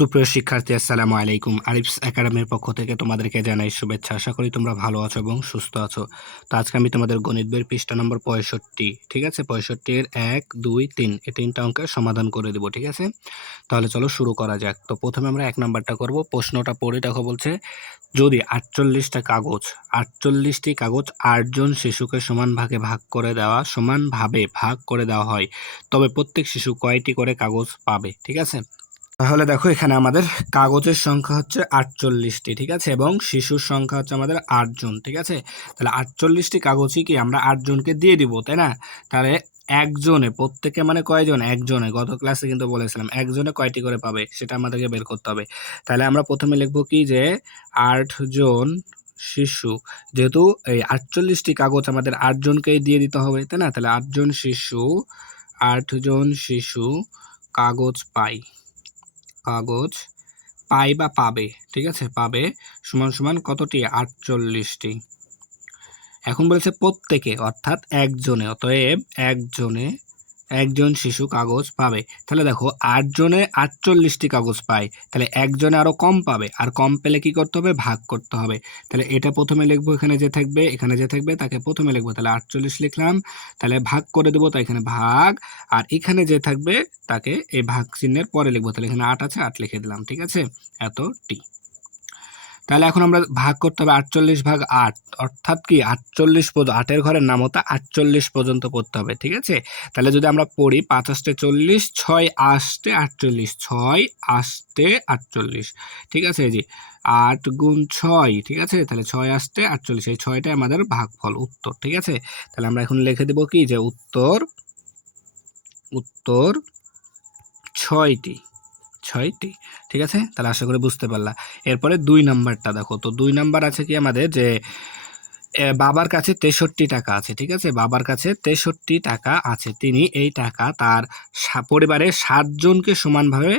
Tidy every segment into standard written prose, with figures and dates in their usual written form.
সুপ্রিয় শিক্ষার্থী, আসসালামু আলাইকুম। আরিফস একাডেমির পক্ষ থেকে তোমাদেরকে জানাই শুভেচ্ছা। আশা করি তোমরা ভালো আছো এবং সুস্থ আছো। তো আজকে আমি তোমাদের গণিত বইয়ের পৃষ্ঠা নম্বর 65, ঠিক আছে, 65-এর 1, 2, 3 এই তিনটা অঙ্কের সমাধান করে দেবো, ঠিক আছে। তাহলে চলো শুরু করা যাক। তো প্রথমে আমরা 1 নাম্বারটা করব। প্রশ্নটা পড়ে দেখো, বলছে যদি 48টি কাগজ 8 জন শিশুকে সমানভাবে ভাগ করে দেওয়া হয়, তবে প্রত্যেক শিশু কয়টি করে কাগজ পাবে, ঠিক আছে। তাহলে দেখো, এখানে আমাদের কাগজের সংখ্যা হচ্ছে 48টি, ঠিক আছে, এবং শিশুর সংখ্যা হচ্ছে আমাদের 8 জন, ঠিক আছে। তাহলে 48টি কাগজই কি আমরা 8 জনকে দিয়ে দিব, তাই না? তাহলে একজনে, প্রত্যেকে মানে কয়জন? একজনে। গত ক্লাসে কিন্তু বলেছিলাম একজনে কয়টি করে পাবে সেটা আমাদেরকে বের করতে হবে। তাহলে আমরা প্রথমে লিখবো কি, যে 8 জন শিশু, যেহেতু এই 48টি কাগজ আমাদের 8 জনকেই দিয়ে দিতে হবে, তাই না? তাহলে 8 জন শিশু কাগজ পাই বা পাবে, ঠিক আছে, পাবে সমান সমান কতটি? 48টি। এখন বলেছে প্রত্যেকে, অর্থাৎ একজনে, অতএব একজন শিশু কাগজ পাবে। তাহলে দেখো, 8 জনে 48টি কাগজ পায়, তাহলে একজনে আরো কম পাবে, আর কম পেলে কি করতে হবে? ভাগ করতে হবে। তাহলে এটা প্রথমে লিখবো, এখানে যে থাকবে তাকে প্রথমে লিখবো, তাহলে 48 লিখলাম। তাহলে ভাগ করে দেবো, তাই এখানে ভাগ, আর এখানে যে থাকবে তাকে এই ভাগ চিহ্নের পরে লিখবো, তাহলে এখানে 8 আছে, 8 লিখে দিলাম, ঠিক আছে, এতটি। তাহলে এখন আমরা ভাগ করতে হবে 48/8, অর্থাৎ কি 48 পর্যন্ত, 8-এর ঘরের নাম হতো 48 পর্যন্ত পড়তে হবে, ঠিক আছে। তাহলে যদি আমরা পড়ি 5 আষ্টে 40, 6 আষ্টে 48, 6 আষ্টে 48, ঠিক আছে। এই যে 8 গুণ 6, ঠিক আছে, তাহলে 6 আষ্টে 48, এই 6টাই আমাদের ভাগফল, উত্তর, ঠিক আছে। তাহলে আমরা এখন লিখে দেব কি, যে উত্তর 6টি, ঠিক আছে। তাহলে আশা করি বুঝতে পারলা। এরপরে 2 নাম্বারটা দেখো। তো 2 নাম্বার আছে কি আমাদের, যে বাবার কাছে 63 টাকা আছে, ঠিক আছে, বাবার কাছে 63 টাকা আছে। তিনি এই টাকা তার পরিবারের 7 জনকে সমানভাবে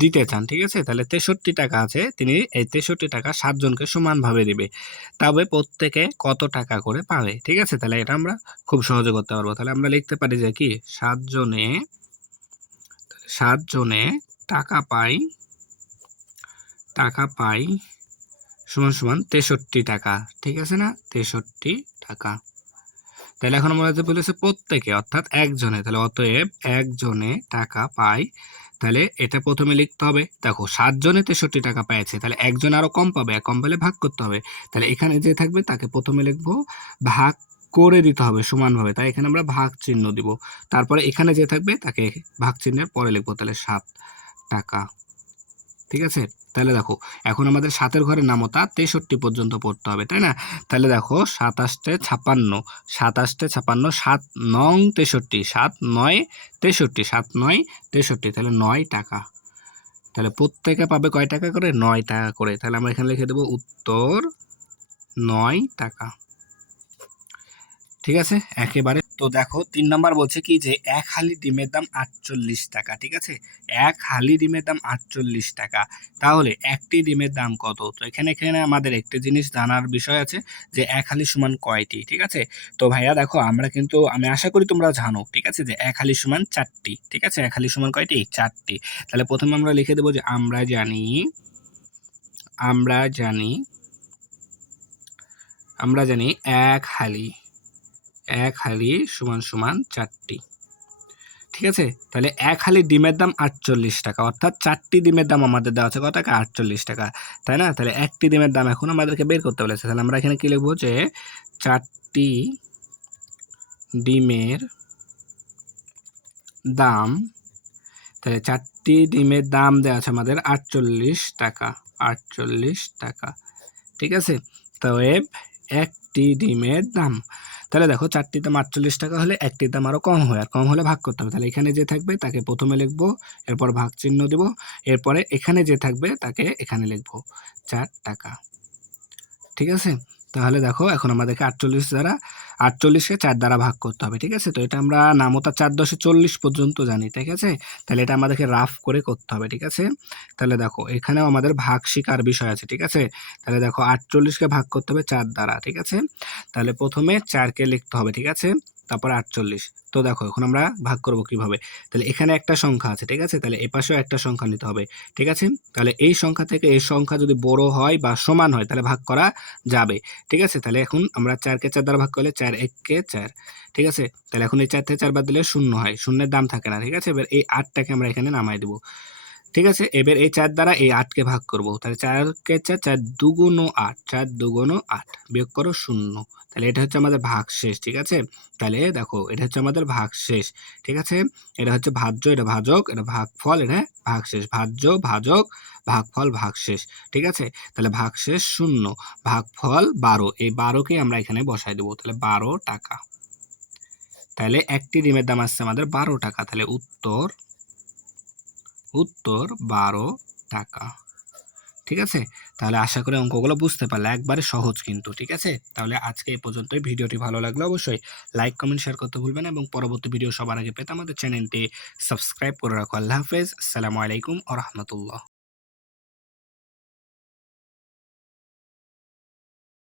দিতে চান, ঠিক আছে। তাহলে 63 টাকা আছে, তিনি এই 63 টাকা 7 জনকে সমানভাবে দিবে, তবে প্রত্যেকে কত টাকা করে পাবে, ঠিক আছে। তাহলে এটা আমরা খুব সহজে করতে পারবো। তাহলে আমরা লিখতে পারি যে কি, 7 জনে টাকা পাই সমান সমান 63 টাকা, ঠিক আছে না, 63 টাকা। তাহলে এখন আমাদের বলেছে প্রত্যেকে, অর্থাৎ একজনে, তাহলে অতএব একজনে টাকা পায়। তাহলে এটা প্রথমে লিখতে হবে। দেখো, 7 জনে 63 টাকা পেয়েছে, তাহলে একজন আরো কম পাবে, কম পেলে ভাগ করতে হবে। তাহলে এখানে যে থাকবে তাকে প্রথমে লিখবো, ভাগ করে দিতে হবে সমানভাবে, তাই এখানে আমরা ভাগ চিহ্ন দিব। তারপরে এখানে যে থাকবে তাকে ভাগ চিহ্নের পরে লিখবো, তাহলে 7 টাকা, ঠিক আছে। তাহলে দেখো, এখন আমাদের 7-এর ঘরের নামতা 63 পর্যন্ত পড়তে হবে, তাই না? তাহলে দেখো, 7 আষ্টে 56, 7 নং 63, 7 9 63, 7 9 63, তাহলে 9 টাকা। তাহলে প্রত্যেকে পাবে কয় টাকা করে? 9 টাকা করে। তাহলে আমরা এখানে লিখে দেবো উত্তর 9 টাকা, ঠিক আছে, একেবারে। তো দেখো, 3 নাম্বার বলছে কি, যে এক হালি ডিমের দাম 48 টাকা, ঠিক আছে, এক হালি ডিমের দাম 48 টাকা। তাহলে একটি ডিমের দাম কত? তো এখানে আমাদের একটি জিনিস জানার বিষয় আছে, যে এক হালি সমান কয়টি, ঠিক আছে। তো ভাইয়া দেখো, আমি আশা করি তোমরা জানো, ঠিক আছে, যে এক হালি সমান 4টি, ঠিক আছে, এক হালি সমান কয়টি? 4টি। তাহলে প্রথমে আমরা লিখে দেবো, যে আমরা জানি এক হালি সমান সমান 4টি, ঠিক আছে। তাহলে এক হালি ডিমের দাম 48 টাকা, অর্থাৎ 4টি ডিমের দাম আমাদের দেওয়া আছে কত টাকা? 48 টাকা, তাই না? তাহলে একটি ডিমের দাম এখন আমাদেরকে বের করতে বলেছে। তাহলে আমরা এখানে কি লিখবো, যে 4টি ডিমের দাম, তাহলে 4টি ডিমের দাম দেওয়া আছে আমাদের 48 টাকা, ঠিক আছে। তবে একটি ডিমের দাম, তাহলে দেখো, 4টির দাম 48 টাকা হলে একটির দাম আরো কম হয়, আর কম হলে ভাগ করতে হবে। তাহলে এখানে যে থাকবে তাকে প্রথমে লিখবো, এরপর ভাগ চিহ্ন দিব, এরপরে এখানে যে থাকবে তাকে এখানে লিখবো 4 টাকা, ঠিক আছে। তাহলে দেখো, এখন আমাদেরকে 48কে 4 দ্বারা ভাগ করতে হবে, ঠিক আছে। তো এটা আমরা নামতা 4×10=40 পর্যন্ত জানি, ঠিক আছে। তাহলে এটা আমাদেরকে রাফ করে করতে হবে, ঠিক আছে। তাহলে দেখো, এখানেও আমাদের ভাগ শিকার বিষয় আছে, ঠিক আছে। তাহলে দেখো, 48কে ভাগ করতে হবে 4 দ্বারা, ঠিক আছে। তাহলে প্রথমে 4কে লিখতে হবে, ঠিক আছে। তারপর 48। তো দেখো এখন আমরা ভাগ করব কিভাবে? তাহলে এখানে একটা সংখ্যা আছে, ঠিক আছে? তাহলে এপাশেও একটা সংখ্যা নিতে হবে, ঠিক আছে? তাহলে এই সংখ্যা থেকে এই সংখ্যা যদি বড় হয় বা সমান হয় তাহলে ভাগ করা যাবে, ঠিক আছে? তাহলে এখন আমরা 4 কে 4 দ্বারা ভাগ করলে 4 1 কে 4, ঠিক আছে? তাহলে এখন এই 4 থেকে 4 বাদ দিলে 0 হয়, শূন্যের দাম থাকে না, ঠিক আছে? এবার এই 8টাকে আমরা এখানে নামায় দেব, ঠিক আছে? এবার এই 4 দ্বারা এই 8 কে ভাগ করব। তাহলে 4 কে 4, 4 দুগুণ 8, 4 দুগুণ 8, বিয়োগ করো 0। তাহলে এটা হচ্ছে আমাদের ভাগশেষ, ঠিক আছে? তাহলে দেখো এটা হচ্ছে আমাদের ভাগশেষ, ঠিক আছে? এটা হচ্ছে ভাজ্য, এটা ভাজক, এটা ভাগফল, এটা ভাগশেষ। ভাজ্য, ভাজক, ভাগফল, ভাগশেষ, ঠিক আছে? তাহলে ভাগশেষ 0, ভাগফল 12। এই 12 কে আমরা এখানে বসায় দেব। তাহলে 12 টাকা। তাহলে একটি ডিমের দাম আসছে আমাদের 12 টাকা। তাহলে উত্তর 12 টাকা, ঠিক আছে? তাহলে আশা করি অঙ্কগুলো বুঝতে পারলে, একবারে সহজ কিন্তু, ঠিক আছে? তাহলে আজকে এই পর্যন্তই। ভিডিওটি ভালো লাগলে অবশ্যই লাইক, কমেন্ট, শেয়ার করতে ভুলবেন না এবং পরবর্তী ভিডিও সবার আগে পেতে আমাদের চ্যানেলটি সাবস্ক্রাইব করে রাখো। আল্লাহ হাফেজ। আসসালামু আলাইকুম ওয়া রাহমাতুল্লাহ।